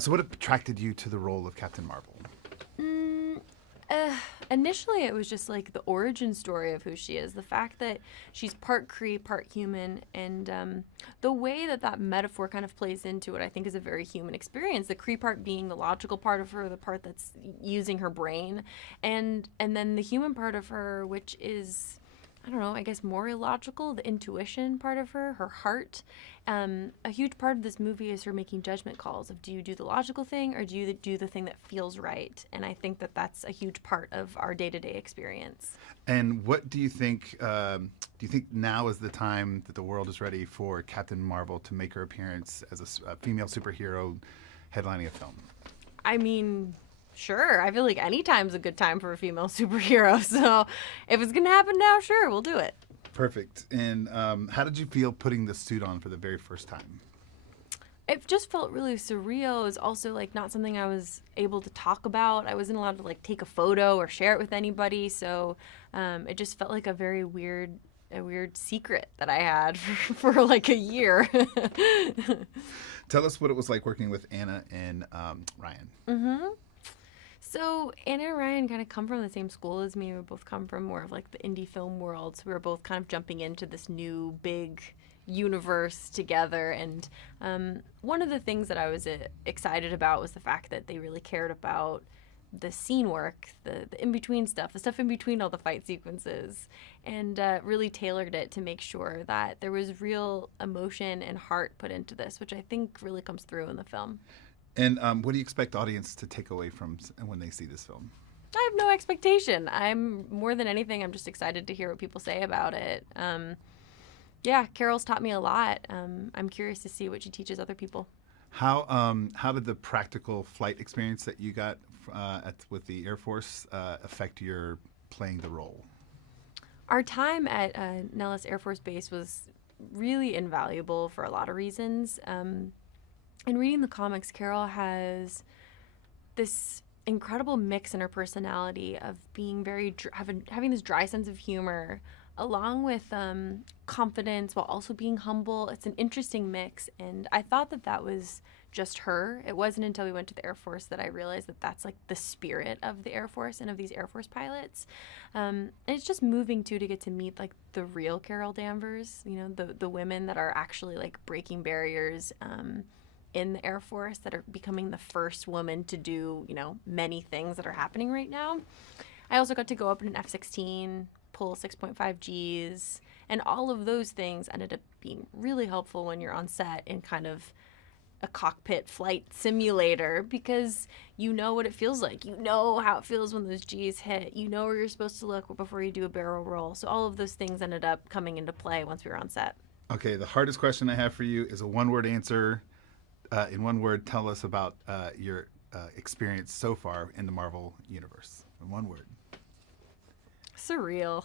So what attracted you to the role of Captain Marvel? Mm, Initially, it was just like the origin story of who she is. The fact that she's part Kree, part human, and the way that that metaphor kind of plays into what I think is a very human experience. The Kree part being the logical part of her, the part that's using her brain, and then the human part of her, which is, I don't know, I guess more illogical, the intuition part of her, her heart. A huge part of this movie is her making judgment calls of, do you do the logical thing or do you do the thing that feels right? And I think that that's a huge part of our day-to-day experience. And what do you think? Do you think now is the time that the world is ready for Captain Marvel to make her appearance as a female superhero headlining a film? I mean, sure. I feel like any time's a good time for a female superhero. So if it's going to happen now, sure, we'll do it. Perfect. And how did you feel putting the suit on for the very first time? It just felt really surreal. It was also like not something I was able to talk about. I wasn't allowed to like take a photo or share it with anybody. So it just felt like a weird secret that I had for like a year. Tell us what it was like working with Anna and Ryan. Mm-hmm. So Anna and Ryan kind of come from the same school as me. We both come from more of like the indie film world. So we were both kind of jumping into this new big universe together. And one of the things that I was excited about was the fact that they really cared about the scene work, the in-between stuff, the stuff in between all the fight sequences, and really tailored it to make sure that there was real emotion and heart put into this, which I think really comes through in the film. And what do you expect the audience to take away from when they see this film? I have no expectation. I'm more than anything, I'm just excited to hear what people say about it. Yeah, Carol's taught me a lot. I'm curious to see what she teaches other people. How did the practical flight experience that you got with the Air Force affect your playing the role? Our time at Nellis Air Force Base was really invaluable for a lot of reasons. In reading the comics, Carol has this incredible mix in her personality of being having this dry sense of humor, along with confidence while also being humble. It's an interesting mix, and I thought that that was just her. It wasn't until we went to the Air Force that I realized that that's like the spirit of the Air Force and of these Air Force pilots. And it's just moving too to get to meet like the real Carol Danvers, you know, the women that are actually like breaking barriers in the Air Force, that are becoming the first woman to do, you know, many things that are happening right now. I also got to go up in an F-16, pull 6.5 Gs, and all of those things ended up being really helpful when you're on set in kind of a cockpit flight simulator, because you know what it feels like. You know how it feels when those Gs hit. You know where you're supposed to look before you do a barrel roll. So all of those things ended up coming into play once we were on set. Okay, the hardest question I have for you is a one-word answer. In one word, tell us about your experience so far in the Marvel universe. In one word. Surreal.